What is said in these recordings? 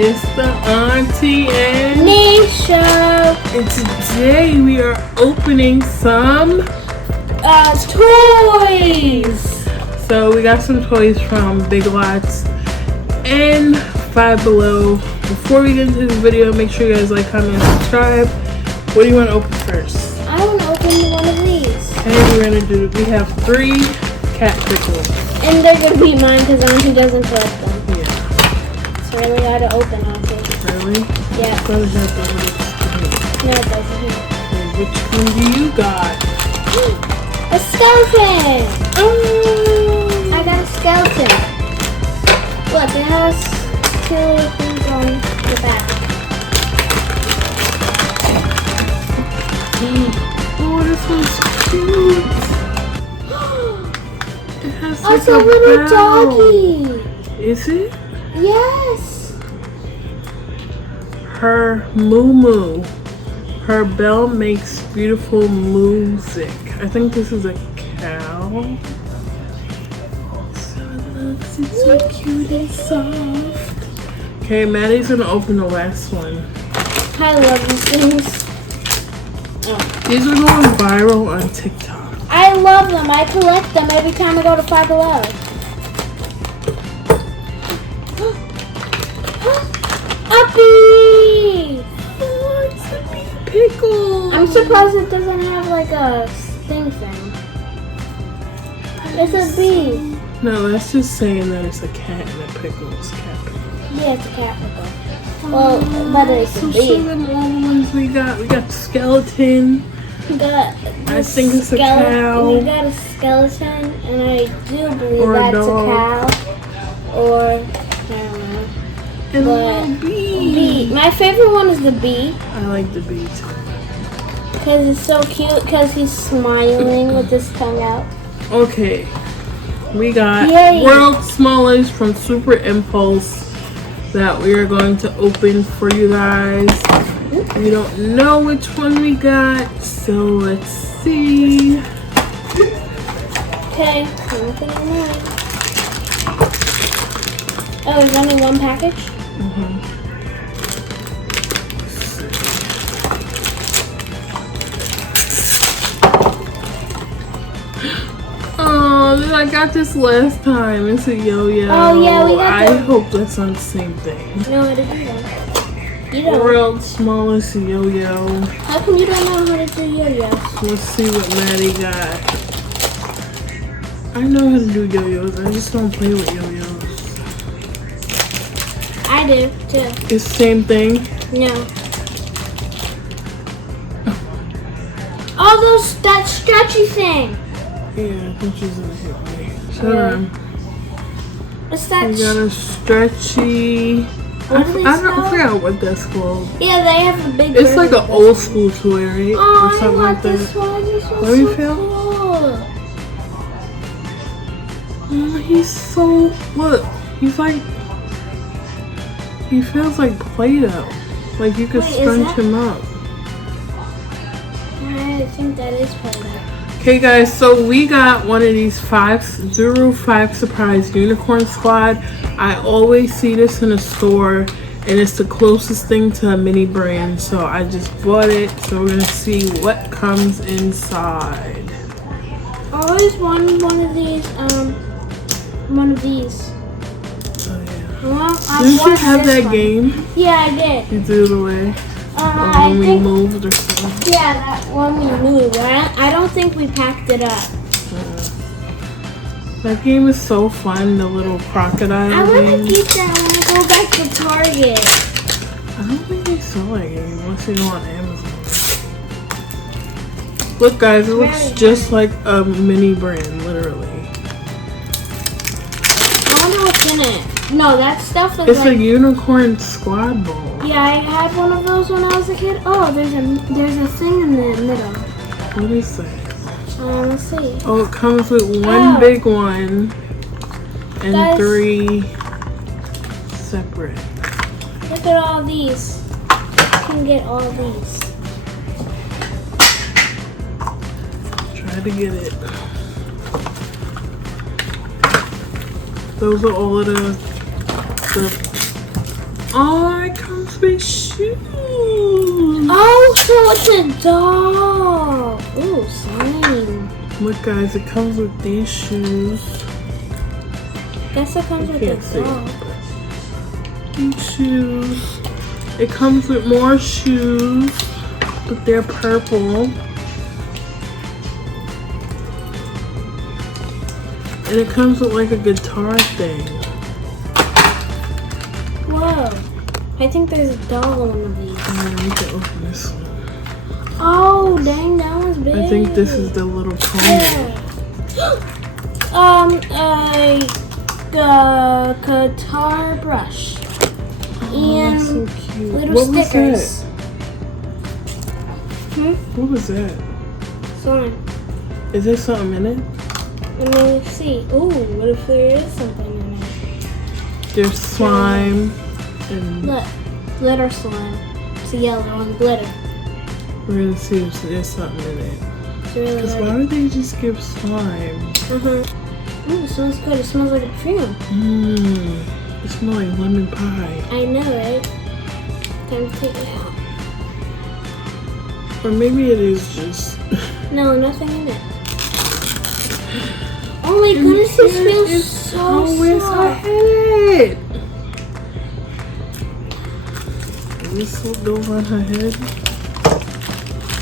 It's the Auntie Niece Show. And today we are opening some toys. So we got some toys from Big Lots and Five Below. Before we get into this video, make sure you guys like, comment, and subscribe. What do you want to open first? I want to open one of these. And we have 3 cat pickles. And they're going to be mine because Auntie doesn't collect them. Yeah. So really got to open, Auntie. Really? Yeah. I thought it had the little stick. No, it doesn't. Okay, which one do you got? A skeleton! Oh! I got a skeleton. Look, it has 2 things on the back. Oh, this one's cute. It has like It's a little bell. doggy. Is it? Yes. Her moo. Her bell makes beautiful music. I think this is a cow. So it looks, it's so cute and soft. Okay, Maddie's gonna open the last one. I love these things. These are going viral on TikTok. I love them. I collect them every time I go to Five Below. Uppy! Oh, it's a big pickle. I'm surprised it doesn't have like a thing. It's a bee. No, that's just saying that it's a cat and a pickle. It's a cat pickle. Yeah, it's a cat pickle. Well, but it's a So bee. show them all the ones we got. We got skeleton. We got I think it's a cow. We got a skeleton, and I do believe Or a that's dog. a cow. Or, I don't know. And a But little bee. My favorite one is the bee. I like the bee too. Because it's so cute, because he's smiling with his tongue out. Okay. We got Yay. World's Smallest from Super Impulse that we are going to open for you guys. We don't know which one we got, so let's see. Okay, I'm opening mine. Oh, there's only one package? Oh, I got this last time. It's a yo-yo. Oh, yeah, we got I that. hope that's not the same thing. No, it isn't. You don't. World's Smallest yo-yo. How come you don't know how to do yo-yos? Let's see what Maddie got. I know how to do yo-yos. I just don't play with yo-yos. I do, too. It's the same thing. No. Oh, that stretchy thing. Yeah, I think she's gonna hit me. So Yeah. What's that? we got a stretchy. What do they I sell? forgot what that's called. Yeah, they have a big It's like version an of old this school toy, right? one. Oh, or I something want like this that. one. This one's Let me so feel. cool. Oh, he's so look. He's like he feels like Play-Doh. Like you could Wait, is scrunch that- him up. I think that is Play-Doh. Okay guys, so we got one of these Zuru 5 Surprise Unicorn Squad. I always see this in a store and it's the closest thing to a mini brand, so I just bought it. So we're gonna see what comes inside. I always wanted one of these. Oh yeah. I Didn't you want have this that one. game? Yeah, I did. You threw it away. I When we think. moved or something. Yeah, that one we moved. I don't think we packed it up. That game is so fun, the little crocodile I want to game. keep that when I go back to Target. I don't think they sell that game unless you go on Amazon. Look guys, it looks just like a mini brand, literally. I wonder what's in it. No, that stuff looks It's a like... unicorn squad ball. Yeah, I had one of those when I was a kid. Oh, there's a thing in the middle. What is that? Let's see. Oh, it comes with one big one and Guys. 3 separate. Look at all these. You can get all these. Try to get it. Those are all of the Oh, it comes with shoes. Oh, so it's a doll. Ooh, slime. Look, guys, it comes with these shoes. Guess it comes with Can't a see doll. it, but these shoes. It comes with more shoes, but they're purple. And it comes with like a guitar thing. Whoa. I think there's a doll on one of these. Alright, we can open this one. Oh, dang, that one's big. I think this is the little pony. Yeah. Guitar brush. And So cute. little What stickers. was that? What was that? Slime. Is there something in it? Let me see. Ooh, what if there is something in it? There's slime and Look, glitter slime. It's yellow and glitter. we're gonna see if there's something in it. It's really Because why would they just give slime? Ooh, it smells good. It smells like a perfume. It smells like lemon pie. I know, right? Time to take it out. Or maybe it is just... No, nothing in it. Oh my goodness, this feels so where's her soft. head? This will go on her head.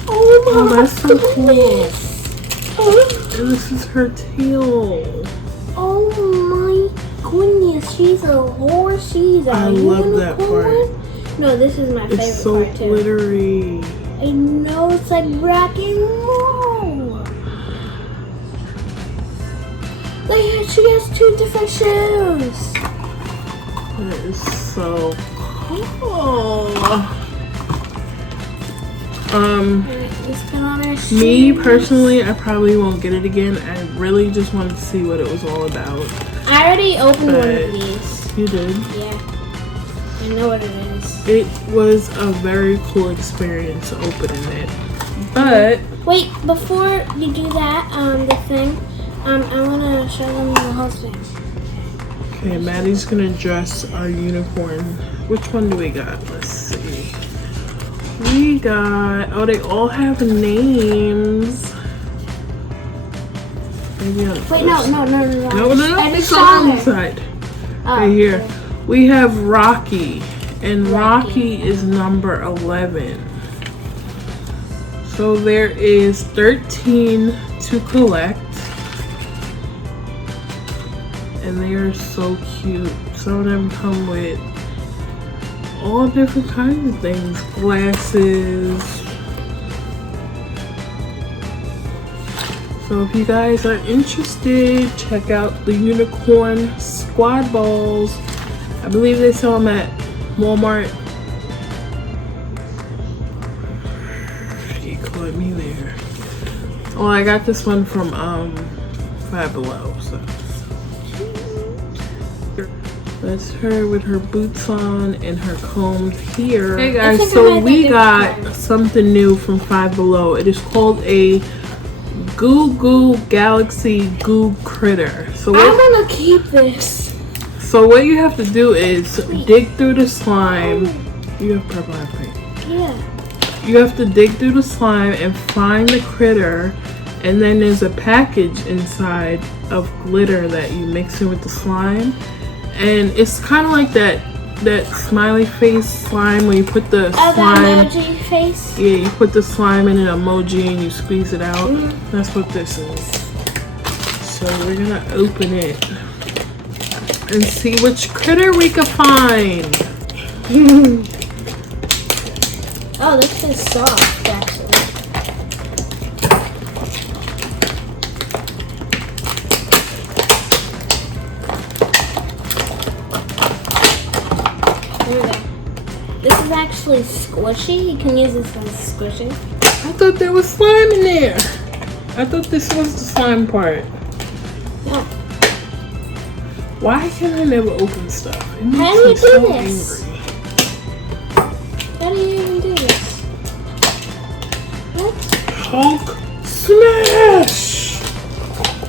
Oh my that's so cool. goodness. And this is her tail. Oh my goodness, she's a horse. She's a I love that unicorn. No, this is my favorite It's so part too. glittery. I know, it's like rock and roll. Like, she has two different shoes. That is so cool. Let's put on our shoes. Me personally, I probably won't get it again. I really just wanted to see what it was all about. I already opened one But of these. you did. Yeah. I know what it is. It was a very cool experience opening it. But Wait, before you do that, the thing, I want to show them the whole thing. okay, Maddie's gonna dress our unicorn. Which one do we got? Let's see. We got, oh, they all have names. Maybe on Wait, no. No, I it's just on saw the it. side. Oh, Right here. okay. We have Rocky, and Rocky. Rocky is number 11. So there is 13 to collect. And they are so cute. Some of them come with all different kinds of things. Glasses. So if you guys are interested, check out the unicorn squad balls. I believe they sell them at Walmart. You caught me there. Oh, I got this one from Five Below. So that's her with her boots on and her combs here. Hey guys, so we got something new from Five Below. It is called a Goo Goo Galaxy Goo Critter. So I want to keep this. So what you have to do is dig through the slime. You have purple, I think. Yeah. You have to dig through the slime and find the critter, and then there's a package inside of glitter that you mix in with the slime, and it's kind of like that smiley face slime where you put the slime. The emoji face. Yeah, you put the slime in an emoji and you squeeze it out. That's what this is. So we're gonna open it and see which critter we can find. Oh, this is soft, actually. There we go. This is actually squishy. You can use this as squishy. I thought there was slime in there. I thought this was the slime part. No. Why can I never open stuff? It makes How do me you do so this? angry. How do you even do this? What? Hulk smash!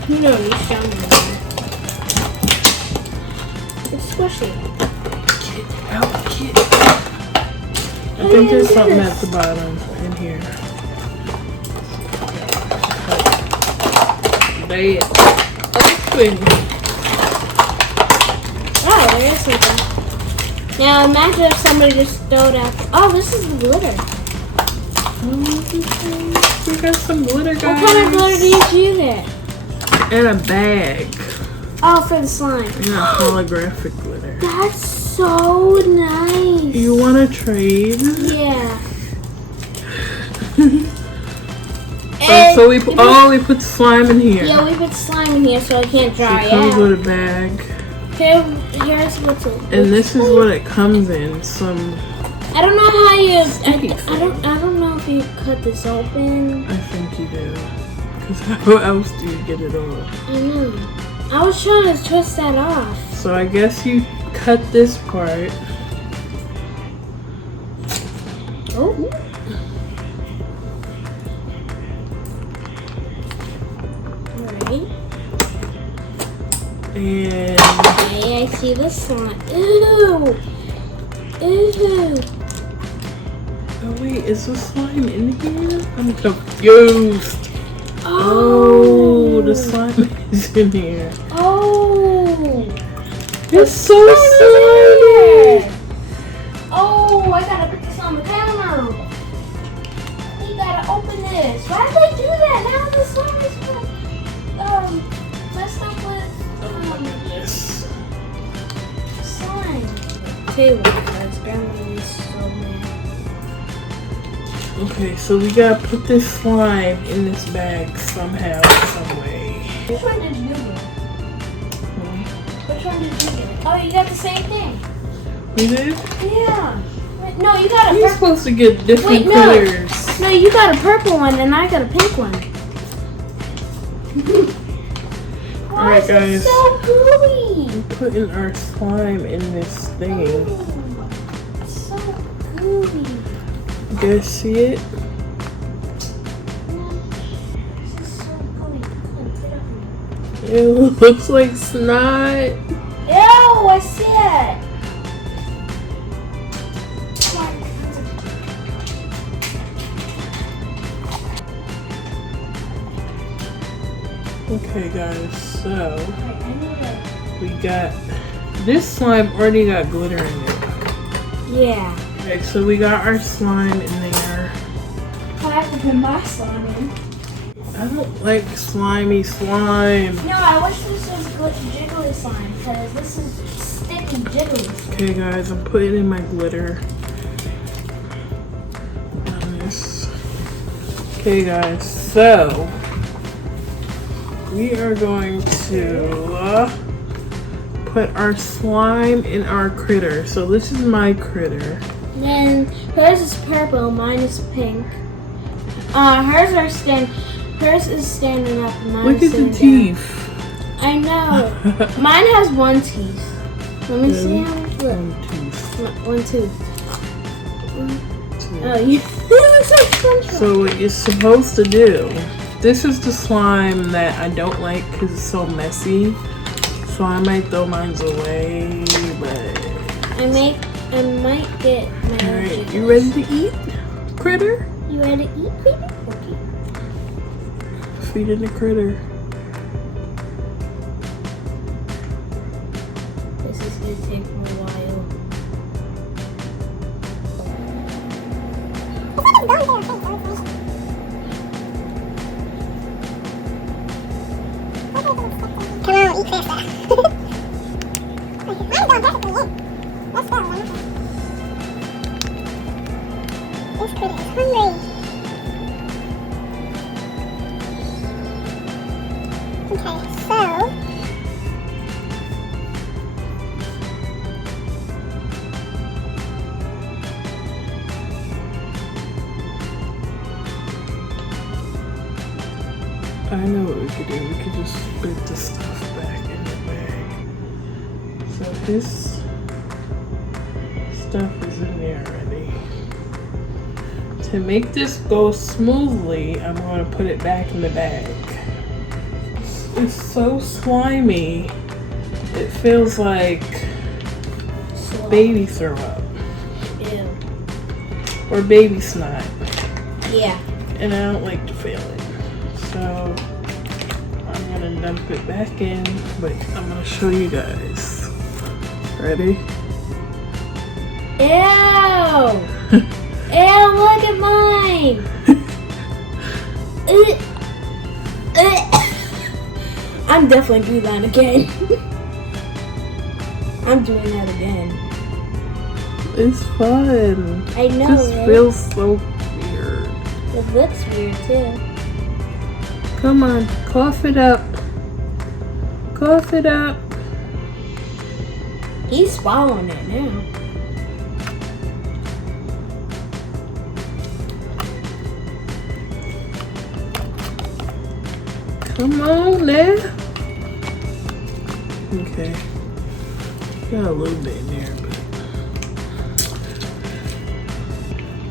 No, you show me. It's squishy. Get out. I think there's something at the bottom in here. They open. Oh, there is something. Now imagine if somebody just stowed out. Oh, this is the glitter. We got some glitter, guys. What kind of glitter did you get? In a bag. Oh, for the slime. In a holographic glitter. That's so nice. You want to trade? Yeah. So we put slime in here. Yeah, we put slime in here so it can't dry It comes out. with a bag. Here's what's in. And this is what it comes in. Some. I don't know how you. I don't know if you cut this open. I think you do. Because how else do you get it off? I know. I was trying to twist that off. So I guess you cut this part. Oh. Alright. And Okay, I see the slime. Ew! Ew! oh wait, is the slime in here? I'm confused. Oh! The slime is in here. Oh! It's so slimy. Oh, I gotta put this on the counter. You gotta open this. Why did they do that? Now the slime is messed up with Yes. slime. Tell you what, guys, Grandma is so mad. Okay, so we gotta put this slime in this bag somehow, some way. Which one did you get? Which one did you get? Oh, you got the same thing. We did? Yeah. No, you got a You're purple. supposed to get different Wait, no. colors. No, you got a purple one and I got a pink one. Why Alright, is it guys. so gooey? We're putting our slime in this thing. Oh, it's so gooey. You guys see it? This is so gooey. Get up here. Ew, looks like snot. Ew, I see it. Okay, guys, so we got this slime already got glitter in it. Yeah. Okay, so we got our slime in there. I have to put my slime in. I don't like slimy slime. No, I wish this was jiggly slime because this is sticky jiggly slime. Okay, guys, I'm putting in my glitter on this. Okay, guys, so we are going to put our slime in our critter. So this is my critter. Then hers is purple, mine is pink. Hers is standing up. And Look at the teeth. I know. Mine has one teeth. Let me see how. Look. One tooth. One tooth. Two. Oh, you looks like SpongeBob. So what you're supposed to do, this is the slime that I don't like because it's so messy. So I might throw mine away, but I might get my. alright, you ready to eat, critter? You ready to eat, baby? Okay. Feed in the critter. This is gonna take a while. Come on, eat faster. Mine's going perfectly in. Let's go. This critter is hungry. Okay, so I know what we could do. We could just spit the stuff back in the bag. So this stuff is in there already. To make this go smoothly, I'm going to put it back in the bag. It's so slimy. It feels like baby throw up. or baby snot. Yeah. And I don't like to fail it. So I'm gonna dump it back in, but I'm gonna show you guys. Ready? Ew! Ew, look at mine! I'm definitely doing that again. I'm doing that again. It's fun. I know, It just right? feels so weird. It looks weird too. Come on, cough it up. Cough it up. He's swallowing it now. Come on now. Okay. Got a little bit in there, but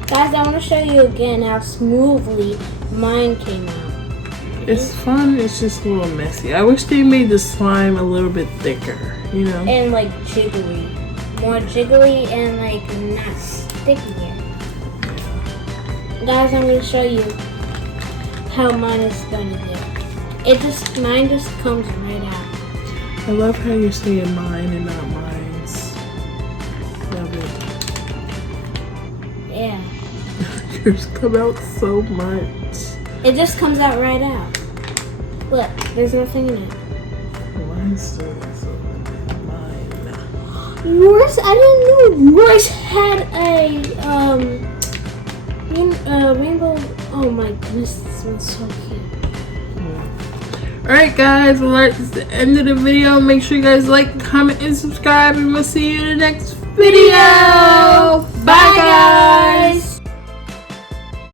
Guys, I want to show you again how smoothly mine came out. it's fun. It's just a little messy. I wish they made the slime a little bit thicker, you know? And like jiggly. More jiggly and like not stickier. Guys, I'm going to show you how mine is going to do. Mine just comes right out. I love how you're saying mine and not mine's. Love it. Yeah. Yours come out so much. It just comes out right out. Look, there's nothing in it. Mine's still so mine. Yours, I didn't know yours had a rainbow. Oh my goodness, this smells so cute. Alright guys, well that's the end of the video. Make sure you guys like, comment, and subscribe, and we'll see you in the next video. Bye guys!